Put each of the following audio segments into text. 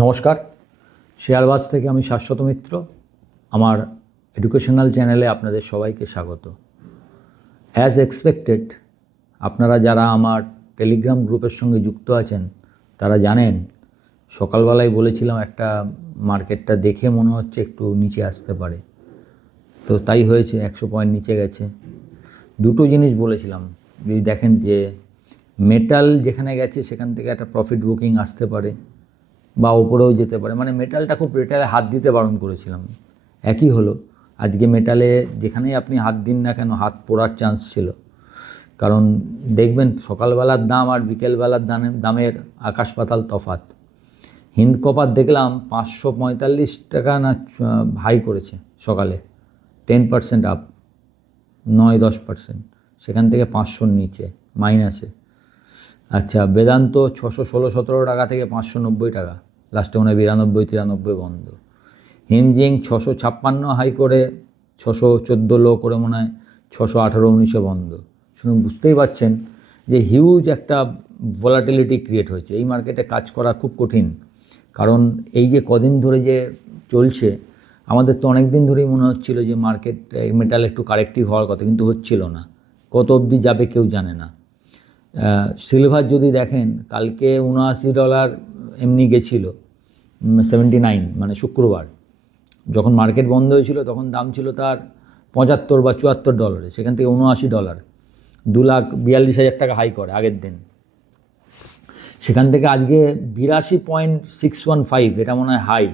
নমস্কার। শেয়ারবাজ থেকে আমি শাশ্বত মিত্র। আমার এডুকেশনাল চ্যানেলে আপনাদের সবাইকে স্বাগত। অ্যাজ এক্সপেক্টেড আপনারা যারা আমার টেলিগ্রাম গ্রুপের সঙ্গে যুক্ত আছেন, তারা জানেন, সকালবেলায় বলেছিলাম একটা মার্কেটটা দেখে মনে হচ্ছে একটু নিচে আসতে পারে। তো তাই হয়েছে, একশো পয়েন্ট নিচে গেছে। দুটো জিনিস বলেছিলাম, যদি দেখেন যে মেটাল যেখানে গেছে, সেখান থেকে একটা প্রফিট বুকিং আসতে পারে। বা ওপরেও যেতে পারে। মানে মেটালটা খুব মেটালে হাত দিতে বারণ করেছিলাম। একই হলো, আজকে মেটালে যেখানেই আপনি হাত দিন না কেন, হাত পড়ার চান্স ছিল। কারণ দেখবেন সকালবেলার দাম আর বিকেলবেলার দামে দামের আকাশ পাতাল তফাত হিন্দ কপার দেখলাম পাঁচশো পঁয়তাল্লিশ টাকা না হাই করেছে সকালে। টেন পার্সেন্ট আপ নয় দশ পার্সেন্ট সেখান থেকে পাঁচশোর নিচে মাইনাসে আচ্ছা বেদান্ত ছশো ষোলো সতেরো টাকা থেকে পাঁচশো নব্বই টাকা। লাস্টে মনে হয় বিরানব্বই, তিরানব্বই বন্ধ। হিনজিং ছশো ছাপ্পান্ন হাই করে, ছশো চোদ্দ লো করে মনে হয় ছশো আঠারো উনিশে বন্ধ। শুনুন, বুঝতেই পারছেন যে হিউজ একটা ভোলাটিলিটি ক্রিয়েট হয়েছে। এই মার্কেটে কাজ করা খুব কঠিন। কারণ এই যে কদিন ধরে যে চলছে, আমাদের তো অনেক দিন ধরেই মনে হচ্ছিল যে মার্কেট মেটাল একটু কারেক্টিভ হওয়ার কথা, কিন্তু হচ্ছিল না। কত অবধি যাবে কেউ জানে না। সিলভার যদি দেখেন, কালকে উনআশি ডলার এমনি গেছিল সেভেন্টি নাইন মানে শুক্রবার। যখন মার্কেট বন্ধ হয়েছিল, তখন দাম ছিল তার পঁচাত্তর বা চুয়াত্তর ডলারে, সেখান থেকে উনআশি ডলার। দু লাখ বিয়াল্লিশ হাজার টাকা হাই করে আগের দিন। সেখান থেকে আজকে বিরাশি পয়েন্ট সিক্স ওয়ান ফাইভ এটা মনে হয় হাই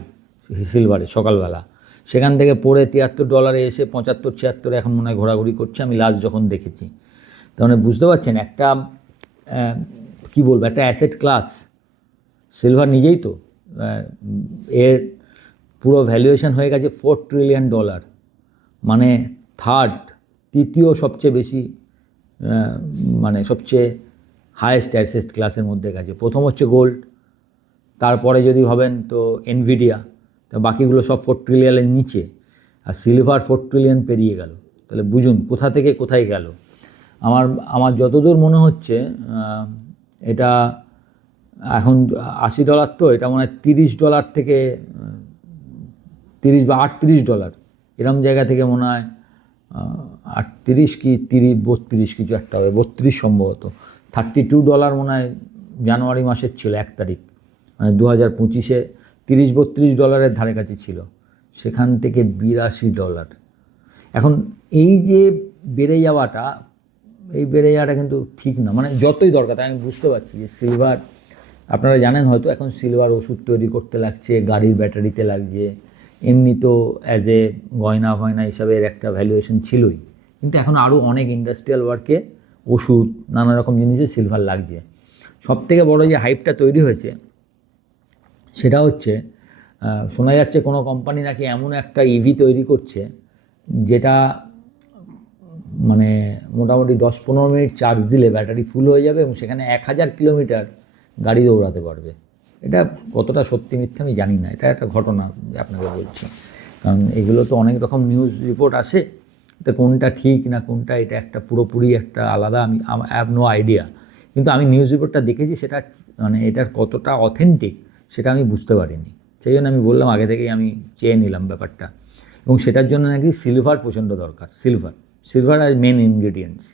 সিলভারে, সকালবেলা। সেখান থেকে পড়ে তিয়াত্তর ডলারে এসে পঁচাত্তর ছিয়াত্তরে এখন মনে হয় ঘোরাঘুরি করছে, আমি লাস্ট যখন দেখেছি। তার মানে বুঝতে পারছেন, একটা কি বলব, একটা অ্যাসেট ক্লাস সিলভার নিজেই তো এর পুরো ভ্যালুয়েশন হয়ে গেছে ফোর ট্রিলিয়ন ডলার মানে থার্ড তৃতীয় সবচেয়ে বেশি মানে সবচেয়ে হায়েস্ট অ্যাসেট ক্লাসের মধ্যে গেছে। প্রথম হচ্ছে গোল্ড তারপরে যদি ভাবেন তো এনভিডিয়া তা বাকিগুলো সব ফোর ট্রিলিয়নের নিচে। আর সিলভার ফোর ট্রিলিয়ন পেরিয়ে গেল। তাহলে বুঝুন, কোথা থেকে কোথায় গেল? আমার আমার যতদূর মনে হচ্ছে এটা এখন আশি ডলার তো, এটা মনে হয় তিরিশ ডলার থেকে তিরিশ বা আটত্রিশ ডলার। এরম জায়গা থেকে মনে হয় আটত্রিশ কি তিরিশ, বত্রিশ কিছু একটা হবে, বত্রিশ সম্ভবত। থার্টি টু ডলার মনে হয় জানুয়ারি মাসের ছিল এক তারিখ। মানে দু হাজার পঁচিশে তিরিশ, বত্রিশ ডলারের ধারে কাছে ছিল। সেখান থেকে বিরাশি ডলার। এখন এই যে বেড়ে যাওয়াটা এই বেড়ে যাওয়াটা কিন্তু ঠিক না। মানে যতই দরকার, তাই আমি বুঝতে পারছি যে সিলভার আপনারা জানেন হয়তো এখন সিলভার ওষুধ তৈরি করতে লাগছে, গাড়ির ব্যাটারিতে লাগছে। এমনি তো অ্যাজ এ গয়না ফয়না হিসাবে এর একটা ভ্যালুয়েশন ছিলই। কিন্তু এখন আরও অনেক ইন্ডাস্ট্রিয়াল ওয়ার্কে ওষুধ, নানা রকম জিনিসে সিলভার লাগছে। সব থেকে বড়ো যে হাইপটা তৈরি হয়েছে, সেটা হচ্ছে শোনা যাচ্ছে কোনো কোম্পানি নাকি এমন একটা ইভি তৈরি করছে, যেটা মানে মোটামুটি দশ পনেরো মিনিট চার্জ দিলে ব্যাটারি ফুল হয়ে যাবে এবং সেখানে এক হাজার কিলোমিটার গাড়ি দৌড়াতে পারবে। এটা কতটা সত্যি মিথ্যা আমি জানি না, এটা একটা ঘটনা আপনাকে বলছি। কারণ এগুলো তো অনেক রকম নিউজ রিপোর্ট আসে তো কোনটা ঠিক না কোনটা, এটা একটা পুরোপুরি একটা আলাদা, আমি হ্যাভ নো আইডিয়া কিন্তু আমি নিউজ রিপোর্টটা দেখেছি, সেটা মানে এটার কতটা অথেন্টিক সেটা আমি বুঝতে পারিনি। সেই জন্য আমি বললাম, আগে থেকেই আমি চেয়ে নিলাম ব্যাপারটা। এবং সেটার জন্য নাকি সিলভার প্রচণ্ড দরকার সিলভার সিলভার আর মেন ইনগ্রিডিয়েন্টস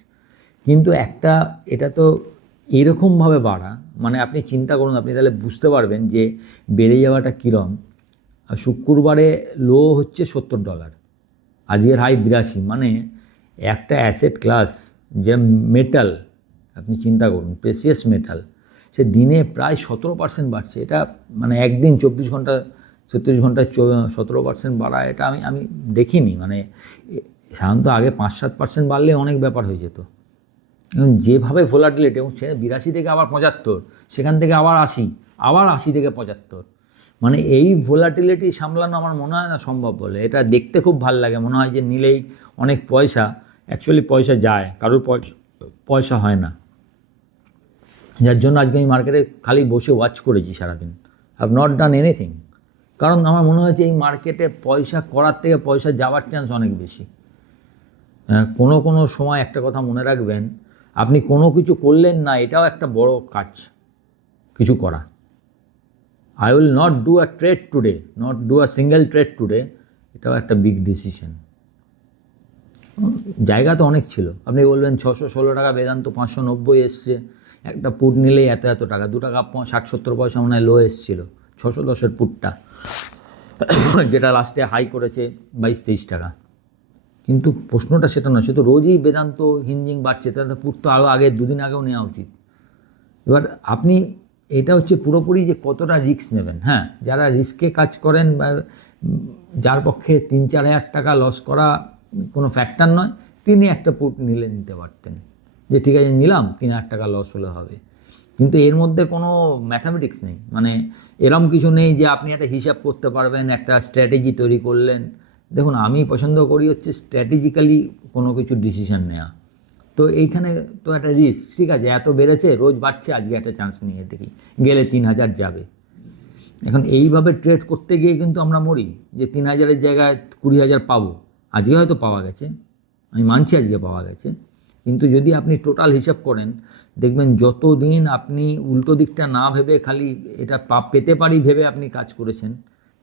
কিন্তু একটা, এটা তো এরকমভাবে বাড়া মানে আপনি চিন্তা করুন, আপনি তাহলে বুঝতে পারবেন যে বেড়ে যাওয়াটা কীরম। শুক্রবারে লো হচ্ছে সত্তর ডলার আজকের হাই বিরাশি মানে একটা অ্যাসেট ক্লাস যে মেটাল আপনি চিন্তা করুন প্রেসিয়াস মেটাল সে দিনে প্রায় সতেরো পার্সেন্ট বাড়ছে। এটা মানে একদিন চব্বিশ ঘণ্টা, ছত্রিশ ঘন্টায় সতেরো পার্সেন্ট বাড়া, এটা আমি আমি দেখিনি। মানে সাধারণত আগে পাঁচ সাত পার্সেন্ট বাড়লে অনেক ব্যাপার হয়ে যেত। এবং যেভাবে ভোলাটিলিটি এবং সে বিরাশি থেকে আবার পঁচাত্তর, সেখান থেকে আবার আশি আবার আশি থেকে পঁচাত্তর। মানে এই ভোলাটিলিটি সামলানো আমার মনে হয় না সম্ভব বলে। এটা দেখতে খুব ভালো লাগে। মনে হয় যে নিলেই অনেক পয়সা অ্যাকচুয়ালি পয়সা যায়। কারোর পয়সা পয়সা হয় না। যার জন্য আজকে আমি মার্কেটে খালি বসে ওয়াচ করেছি সারাদিন। হ্যাভ নট ডান এনিথিং কারণ আমার মনে হয়েছে এই মার্কেটে পয়সা, করার থেকে পয়সা যাওয়ার চান্স অনেক বেশি। কোনো কোনো সময় একটা কথা মনে রাখবেন, আপনি কোনো কিছু করলেন না, এটাও একটা বড় কাজ কিছু করা। I will not do a trade today not do a single trade today এটাও একটা বিগ ডিসিশন জায়গা তো অনেক ছিল। আপনি বলবেন ছশো ষোলো টাকা বেদান্ত, পাঁচশো নব্বই এসছে, একটা পুট নিলেই এত এত টাকা, দু টাকা ষাট সত্তর পয়সা মনে হয় লো এসছিল, ছশো দশের পুটটা, যেটা লাস্টে হাই করেছে বাইশ তেইশ টাকা। কিন্তু প্রশ্নটা সেটা নয়, সে তো রোজই বেদান্ত হিঞ্জিং বাড়ছে, তাহলে পুট তো আরও আগে, দুদিন আগেও নেওয়া উচিত। এবার আপনি এটা হচ্ছে পুরোপুরি যে কতটা রিস্ক নেবেন হ্যাঁ যারা রিস্কে কাজ করেন বা যার পক্ষে তিন, চার হাজার টাকা লস করা কোনো ফ্যাক্টর নয়, তিনি একটা পুট নিলে নিতে পারতেন। যে ঠিক আছে, নিলাম, তিন হাজার টাকা লস হলে হবে। কিন্তু এর মধ্যে কোনো ম্যাথামেটিক্স নেই। মানে এরম কিছু নেই যে আপনি একটা হিসাব করতে পারবেন, একটা স্ট্র্যাটেজি তৈরি করলেন দেখুন, আমি পছন্দ করি হচ্ছে স্ট্র্যাটেজিক্যালি কোনো কিছু ডিসিশন নেওয়া তো এইখানে তো একটা রিস্ক ঠিক আছে, এত বেড়েছে, রোজ বাড়ছে, আজকে একটা চান্স নিয়ে দেখি, গেলে তিন হাজার যাবে। এখন এইভাবে ট্রেড করতে গিয়ে কিন্তু আমরা মরি, যে তিন হাজারের জায়গায় কুড়ি হাজার পাবো। আজকে হয়তো পাওয়া গেছে, আমি মানছি আজকে পাওয়া গেছে, কিন্তু যদি আপনি টোটাল হিসাব করেন, দেখবেন যত দিন আপনি উল্টো দিকটা না ভেবে খালি এটা পেতে পারি ভেবে আপনি কাজ করেছেন,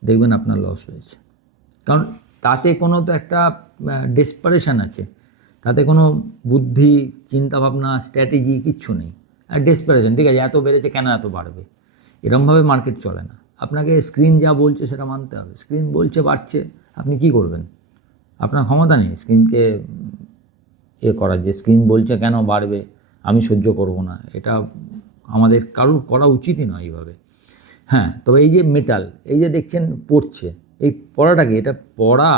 দেখবেন আপনার লস হয়েছে। কারণ তাতে কোনো তো একটা ডেসপারেশন আছে। তাতে কোনো বুদ্ধি, চিন্তাভাবনা স্ট্র্যাটেজি কিচ্ছু নেই। আর ডেসপারেশন ঠিক আছে, এত বেড়েছে কেন এত বাড়বে? এরমভাবে মার্কেট চলে না। আপনাকে স্ক্রিন যা বলছে সেটা মানতে হবে। স্ক্রিন বলছে, বাড়ছে, আপনি কি করবেন? আপনার ক্ষমতা নেই স্ক্রিনকে এ করার যে। স্ক্রিন বলছে কেন বাড়বে? আমি সহ্য করব না। এটা আমাদের কারুর করা উচিতই নয় এইভাবে। হ্যাঁ তবে এই যে মেটাল এই যে দেখছেন, পড়ছে। এই পড়াটা কি এটা পড়া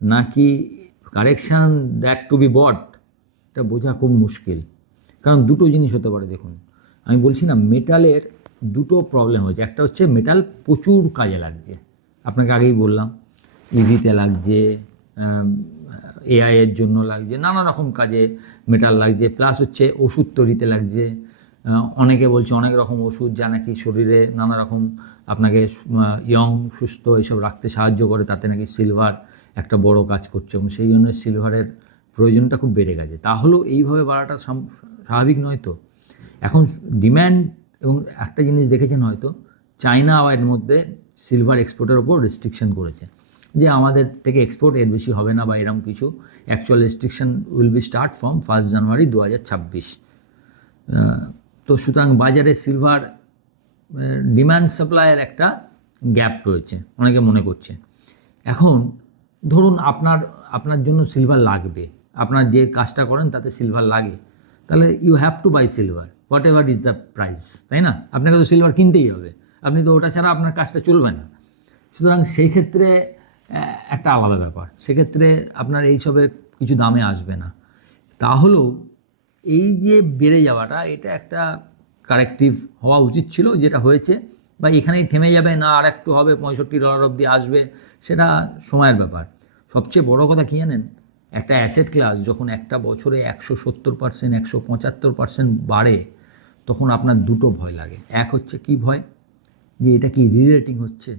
নাকি correction that to be but এটা বোঝা খুব মুশকিল। কারণ দুটো জিনিস হতে পারে, দেখুন। আমি বলছি না, মেটালের দুটো প্রবলেম হয়েছে। একটা হচ্ছে মেটাল প্রচুর কাজে লাগছে। আপনাকে আগেই বললাম ইভিতে লাগছে এআই এর জন্য লাগছে, নানা রকম কাজে মেটাল লাগছে প্লাস হচ্ছে ওষুধ তৈরিতে লাগছে অনেকে বলছে অনেক রকম ওষুধ যা নাকি শরীরে নানা রকম আপনাকে ইয়ং সুস্থ এইসব রাখতে সাহায্য করে, তাতে নাকি সিলভার একটা বড় কাজ করছে এবং সেই জন্য সিলভারের প্রয়োজনটা খুব বেড়ে গেছে। তাহলেও এইভাবে বাড়াটা স্বাভাবিক নয় তো? এখন ডিম্যান্ড এবং একটা জিনিস দেখেছেন হয়তো চায়না এর মধ্যে সিলভার এক্সপোর্টের ওপর রেস্ট্রিকশন করেছে। যে আমাদের থেকে এক্সপোর্ট এর বেশি হবে না বা এরকম কিছু actual restriction will be start from first January দু হাজার ছাব্বিশ তো সুতরাং বাজারে সিলভার ডিমান্ড সাপ্লাইয়ের একটা গ্যাপ রয়েছে, অনেকে মনে করছে। এখন ধরুন আপনার আপনার জন্য সিলভার লাগবে, আপনার যে কাজটা করেন তাতে সিলভার লাগে, তাহলে you have to buy silver whatever is the price তাই না? আপনাকে তো সিলভার কিনতেই হবে, আপনি তো ওটা ছাড়া আপনার কাজটা চলবে না। সুতরাং সেই ক্ষেত্রে একটা আলাদা ব্যাপার, সেক্ষেত্রে আপনার এইসবের কিছু দামে আসবে না। তাহলেও এই যে বেড়ে যাওয়াটা, এটা একটা কারেক্টিভ হওয়া উচিত ছিল যেটা হয়েছে, বা এখানেই থেমে যাবে না আর একটু হবে, পঁয়ষট্টি ডলার অবধি আসবে, সেটা সময়ের ব্যাপার। সবচেয়ে বড় কথা কী জানেন? একটা অ্যাসেট ক্লাস যখন একটা বছরে একশো সত্তর পার্সেন্ট একশো পঁচাত্তর পার্সেন্ট বাড়ে, তখন আপনার দুটো ভয় লাগে। এক হচ্ছে কি ভয়? যে এটা কি রিরেটিং হচ্ছে?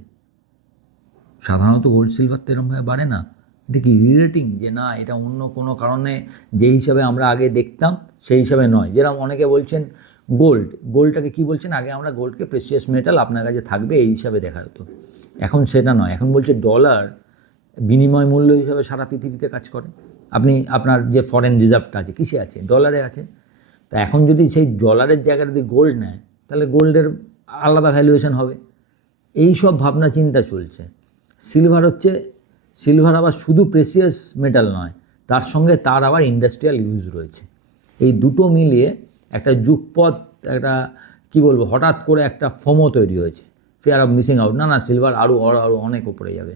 সাধারণত গোল্ড সিলভার তো এরমভাবে বাড়ে না। এটা কি রিরেটিং যে না, এটা অন্য কোনো কারণে যে হিসাবে আমরা আগে দেখতাম, সেই হিসাবে নয়। যেরকম অনেকে বলছেন গোল্ড গোল্ডটাকে কি বলছেন? আগে আমরা গোল্ডকে প্রেসিয়াস মেটাল আপনার কাছে থাকবে, এই হিসাবে দেখা হতো। এখন সেটা নয়। এখন বলছে ডলার বিনিময় মূল্য হিসাবে সারা পৃথিবীতে কাজ করে। আপনি, আপনার যে ফরেন রিজার্ভটা আছে, কিসে আছে? ডলারে আছে। তা এখন যদি সেই ডলারের জায়গায় যদি গোল্ড নেয়, তাহলে গোল্ডের আলাদা ভ্যালুয়েশন হবে। এই সব ভাবনা চিন্তা চলছে। সিলভার হচ্ছে সিলভার আবার শুধু প্রেসিয়াস মেটাল নয়, তার সঙ্গে তার আবার ইন্ডাস্ট্রিয়াল ইউজ রয়েছে। এই দুটো মিলিয়ে একটা যুগপথ একটা, কি বলব, হঠাৎ করে একটা ফোমো তৈরি হয়েছে। ফেয়ার অফ মিসিং আউট না না সিলভার আরও আরও অনেক ওপরে যাবে।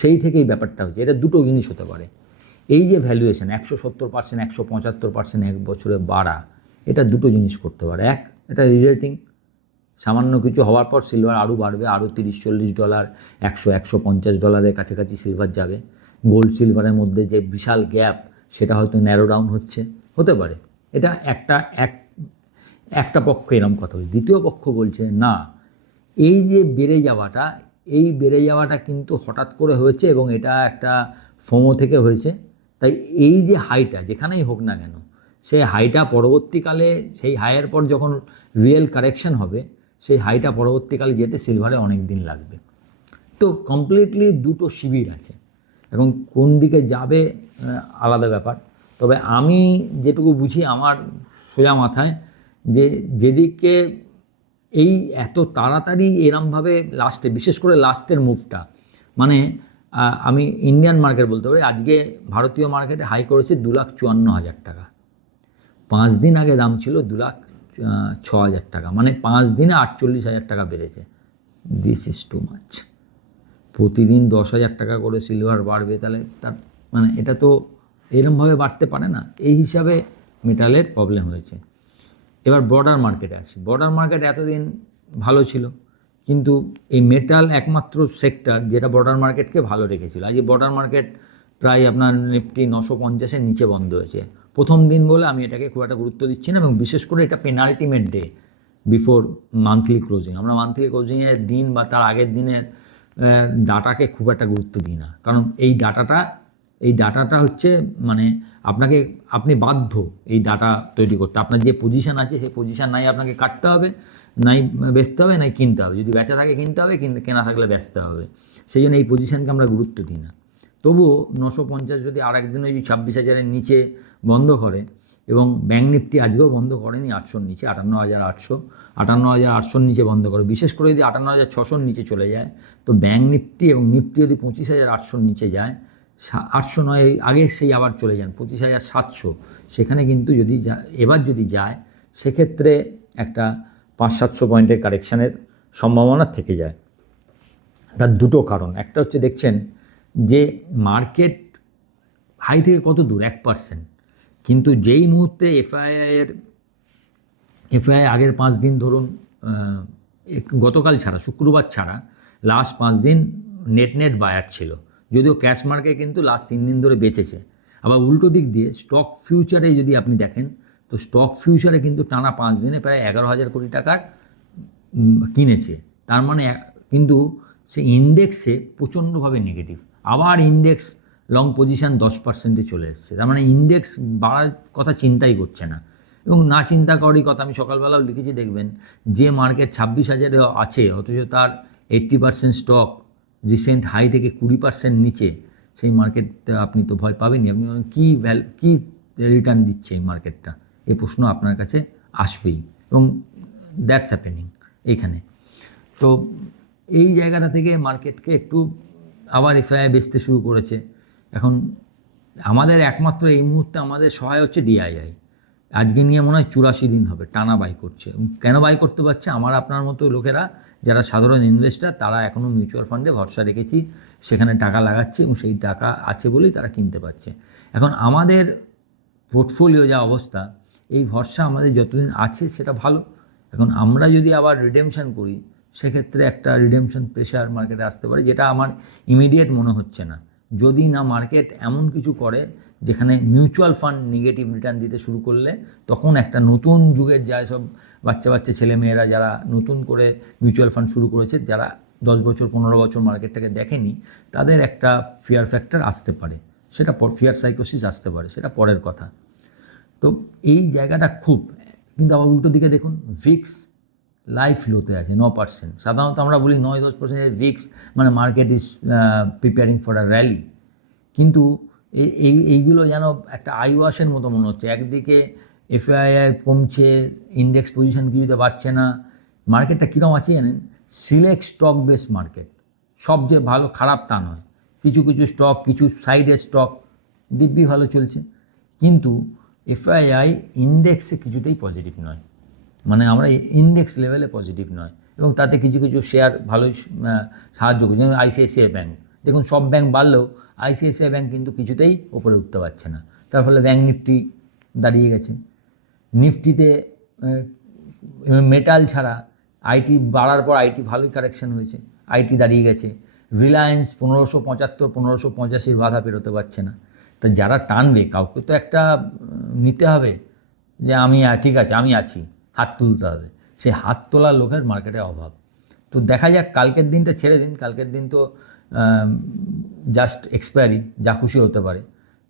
সেই থেকেই ব্যাপারটা হচ্ছে, এটা দুটো জিনিস হতে পারে। এই যে ভ্যালুয়েশন একশো সত্তর পার্সেন্ট একশো পঁচাত্তর পার্সেন্ট এক বছরে বাড়া, এটা দুটো জিনিস করতে পারে। এক, এটা রিলেটিং সামান্য কিছু হওয়ার পর সিলভার আরও বাড়বে, আরও তিরিশ চল্লিশ ডলার একশো একশো পঞ্চাশ ডলারের কাছাকাছি সিলভার যাবে। গোল্ড সিলভারের মধ্যে যে বিশাল গ্যাপ সেটা হয়তো ন্যারো ডাউন হচ্ছে। হতে পারে। এটা একটা, এক, একটা পক্ষ এরম কথা বলছে। দ্বিতীয় পক্ষ বলছে, না, এই যে বেড়ে যাওয়াটা, এই বেড়ে যাওয়াটা কিন্তু হঠাৎ করে হয়েছে এবং এটা একটা ফোমো থেকে হয়েছে। তাই এই যে হাইটা যেখানেই হোক না কেন, সেই হাইটা পরবর্তীকালে, সেই হাইয়ের পর যখন রিয়েল কারেকশন হবে সেই হাইটা পরবর্তীকালে যেতে সিলভারে অনেক দিন লাগবে। তো কমপ্লিটলি দুটো শিবির আছে। এখন কোন দিকে যাবে আলাদা ব্যাপার। তবে আমি যেটুকু বুঝি আমার সোজা মাথায় যে যেদিকে এই এত তাড়াতাড়ি এরমভাবে লাস্টে বিশেষ করে লাস্টের মুভটা মানে আমি ইন্ডিয়ান মার্কেট বলতে পারি, আজকে ভারতীয় মার্কেটে হাই করেছে দু লাখ চুয়ান্ন হাজার টাকা। পাঁচ দিন আগে দাম ছিল দু লাখ ছ হাজার টাকা। মানে পাঁচ দিনে আটচল্লিশ হাজার টাকা বেড়েছে। দিস ইজ টু মাচ প্রতিদিন দশ হাজার টাকা করে সিলভার বাড়বে, তাহলে তার মানে এটা তো এরমভাবে বাড়তে পারে না। এই হিসাবে মেটালের প্রবলেম হয়েছে। এবার বর্ডার মার্কেটে আসি। বর্ডার মার্কেট এতদিন ভালো ছিল, কিন্তু এই মেটাল একমাত্র সেক্টর যেটা বর্ডার মার্কেটকে ভালো রেখেছিল। আজকে বর্ডার মার্কেট প্রায় আপনার নিফটি নশো পঞ্চাশের নিচে বন্ধ হয়েছে। প্রথম দিন বলে আমি এটাকে খুব একটা গুরুত্ব দিচ্ছি না এবং বিশেষ করে এটা penultimate day before monthly closing আমরা মান্থলি ক্লোজিংয়ের দিন বা তার আগের দিনের ডাটাকে খুব একটা গুরুত্ব দিই না। কারণ এই ডাটাটা এই ডাটাটা হচ্ছে মানে আপনাকে, আপনি বাধ্য এই ডাটা তৈরি করতে। আপনার যে পজিশান আছে সেই পজিশন নাই আপনাকে কাটতে হবে, নাই বেচতে হবে, নাই কিনতে হবে। যদি বেচা থাকে কিনতে হবে, কেনা থাকলে বেচতে হবে। সেই জন্য এই পজিশানকে আমরা গুরুত্ব দিই না। তবুও নশো পঞ্চাশ যদি আর একদিন ওই ছাব্বিশ হাজারের নিচে বন্ধ করে এবং ব্যাঙ্ক নিফটি আজকেও বন্ধ করেনি আটশোর নিচে, আটান্ন হাজার আটশো, আটান্ন হাজার আটশোর নিচে বন্ধ করে। বিশেষ করে যদি আটান্ন হাজার ছশোর নিচে চলে যায়, তো ব্যাঙ্ক নিফটি এবং নিফটি যদি পঁচিশ হাজার আটশোর নিচে যায় আটশো নয় আগে সেই আবার চলে যান, পঁচিশ হাজার সাতশো। সেখানে কিন্তু যদি এবার যদি যায়, সেক্ষেত্রে একটা পাঁচ সাতশো পয়েন্টের কারেকশানের সম্ভাবনা থেকে যায়। তার দুটো কারণ। একটা হচ্ছে দেখছেন যে মার্কেট হাই থেকে কত দূর? এক পার্সেন্ট। কিন্তু যেই মুহূর্তে এফআইআইয়ের এফআইআই আগের পাঁচ দিন ধরুন গতকাল ছাড়া, শুক্রবার ছাড়া লাস্ট পাঁচ দিন নেট নেট বায়ার ছিল। যদিও ক্যাশ মার্কেট কিন্তু লাস্ট তিন দিন ধরে বেঁচেছে। আবার উল্টো দিক দিয়ে স্টক ফিউচারে যদি আপনি দেখেন, তো স্টক ফিউচারে কিন্তু টানা পাঁচ দিনে প্রায় এগারো হাজার কোটি টাকার কিনেছে। তার মানে কিন্তু সে ইন্ডেক্সে প্রচণ্ডভাবে নেগেটিভ আবার ইন্ডেক্স লং পজিশান দশ পার্সেন্টে চলে এসছে। তার মানে ইন্ডেক্স বাড়ার কথা চিন্তাই করছে না। এবং না চিন্তা করারই কথা আমি সকালবেলাও লিখেছি, দেখবেন যে মার্কেট ছাব্বিশ হাজারে আছে, অথচ তার eighty percent stock recent high থেকে কুড়ি পার্সেন্ট নিচে, সেই মার্কেট আপনি তো ভয় পাবেনই। আপনি কী ভ্যাল কী রিটার্ন দিচ্ছে এই মার্কেটটা এই প্রশ্ন আপনার কাছে আসবেই। এবং দ্যাটস হ্যাপেনিং এইখানে তো এই জায়গাটা থেকে মার্কেটকে একটু আবার এফআইআই বেচতে শুরু করেছে। এখন আমাদের একমাত্র এই মুহূর্তে আমাদের সহায় হচ্ছে ডিআইআই আজকে নিয়ে মনে হয় চুরাশি দিন হবে, টানা বাই করছে। কেন বাই করতে পারছে? আমার আপনার মতো লোকেরা, যারা সাধারণ ইনভেস্টার তারা এখনও মিউচুয়াল ফান্ডে ভরসা রেখেছি, সেখানে টাকা লাগাচ্ছে এবং সেই টাকা আছে বলেই তারা কিনতে পারছে। এখন আমাদের পোর্টফোলিও যা অবস্থা, এই ভরসা আমাদের যতদিন আছে সেটা ভালো। এখন আমরা যদি আবার রিডেমশন করি, সেক্ষেত্রে একটা রিডেমশন প্রেশার মার্কেটে আসতে পারে, যেটা আমার ইমিডিয়েট মনে হচ্ছে না। যদি না মার্কেট এমন কিছু করে, যেখানে মিউচুয়াল ফান্ড নেগেটিভ রিটার্ন দিতে শুরু করলে, তখন একটা নতুন যুগের যায় সব বাচ্চা বাচ্চা ছেলেমেয়েরা যারা নতুন করে মিউচুয়াল ফান্ড শুরু করেছে, যারা দশ বছর, পনেরো বছর মার্কেটটাকে দেখেনি, তাদের একটা ফিয়ার ফ্যাক্টর আসতে পারে। সেটা ফিয়ার সাইকোসিস আসতে পারে, সেটা পরের কথা। তো এই জায়গাটা খুব, কিন্তু আবার উল্টো দিকে দেখুন ভিক্স লাইফ লোতে আছে ন পার্সেন্ট সাধারণত আমরা বলি নয় দশ পার্সেন্ট ভিক্স মানে market is preparing for a rally কিন্তু এই এই, এইগুলো যেন একটা আইওয়াসের মতো মনে হচ্ছে। একদিকে এফআইআর কমছে ইন্ডেক্স পজিশন কিছুতে বাড়ছে না। মার্কেটটা কীরকম আছে জানেন? সিলেক্ট স্টক বেস মার্কেট সব যে ভালো, খারাপ তা নয়। কিছু কিছু স্টক কিছু সাইডের স্টক দিব্যি ভালো চলছে। কিন্তু এফআইআই ইন্ডেক্সে কিছুতেই পজিটিভ নয়। মানে আমরা ইন্ডেক্স লেভেলে পজিটিভ নয়। এবং তাতে কিছু কিছু শেয়ার ভালোই সাহায্য করছে। যেমন আইসিআইসিআই ব্যাঙ্ক দেখুন, সব ব্যাংক বাড়লেও আইসিআইসিআই ব্যাঙ্ক কিন্তু কিছুতেই ওপরে উঠতে পারছে না। তার ফলে ব্যাঙ্ক নিফটি দাঁড়িয়ে গেছে। নিফটিতে মেটাল ছাড়া আইটি বাড়ার পর আইটি ভালোই কারেকশন হয়েছে। আইটি দাঁড়িয়ে গেছে। রিলায়েন্স পনেরোশো পঁচাত্তর, পনেরোশো পঁচাশির বাধা পেরোতে পারছে না। তো যারা টানবে, কাউকে তো একটা নিতে হবে যে আমি ঠিক আছে, আমি আছি। হাত তুলতে হবে। সেই হাত তোলার লোকের মার্কেটে অভাব। তো দেখা যাক, কালকের দিনটা ছেড়ে দিন। কালকের দিন তো জাস্ট এক্সপায়ারি যা খুশি হতে পারে।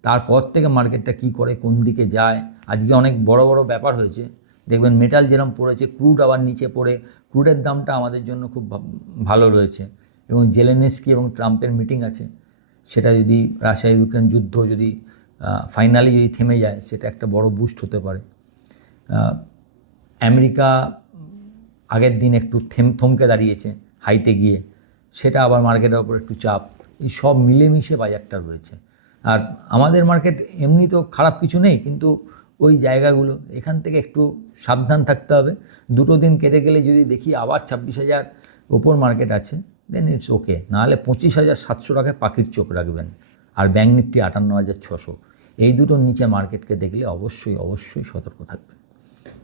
তারপর থেকে মার্কেটটা কি করে, কোন দিকে যায়? আজকে অনেক বড় বড় ব্যাপার হয়েছে। দেখবেন মেটাল যেরকম পড়েছে ক্রুড আবার নিচে পড়ে। ক্রুডের দামটা আমাদের জন্য খুব ভালো রয়েছে। এবং জেলেনেস্কি এবং ট্রাম্পের মিটিং আছে। সেটা যদি রাশিয়া ইউক্রেন যুদ্ধ যদি ফাইনালি যদি থেমে যায়, সেটা একটা বড় বুস্ট হতে পারে। আমেরিকা আগের দিন একটু থেম, থমকে দাঁড়িয়েছে হাইতে গিয়ে। সেটা আবার মার্কেটের ওপর একটু চাপ। এই সব মিলেমিশে বাজারটা রয়েছে। আর আমাদের মার্কেট এমনি তো খারাপ কিছু নেই, কিন্তু ওই জায়গাগুলো, এখান থেকে একটু সাবধান থাকতে হবে। দুটো দিন কেটে গেলে যদি দেখি আবার ছাব্বিশ হাজার ওপর মার্কেট আছে দেন ইটস ওকে নাহলে পঁচিশ হাজার সাতশো টাকায় পাখির চোখ রাখবেন, আর ব্যাঙ্ক নিফটি আটান্ন হাজার ছশো। এই দুটোর নিচে মার্কেটকে দেখলে অবশ্যই অবশ্যই সতর্ক থাকবেন।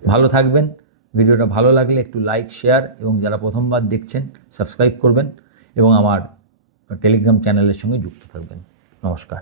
ভালো থাকবেন। ভিডিওটা ভালো লাগলে একটু লাইক শেয়ার এবং যারা প্রথমবার দেখছেন সাবস্ক্রাইব করবেন এবং আমার টেলিগ্রাম চ্যানেলের সঙ্গে যুক্ত থাকবেন। নমস্কার।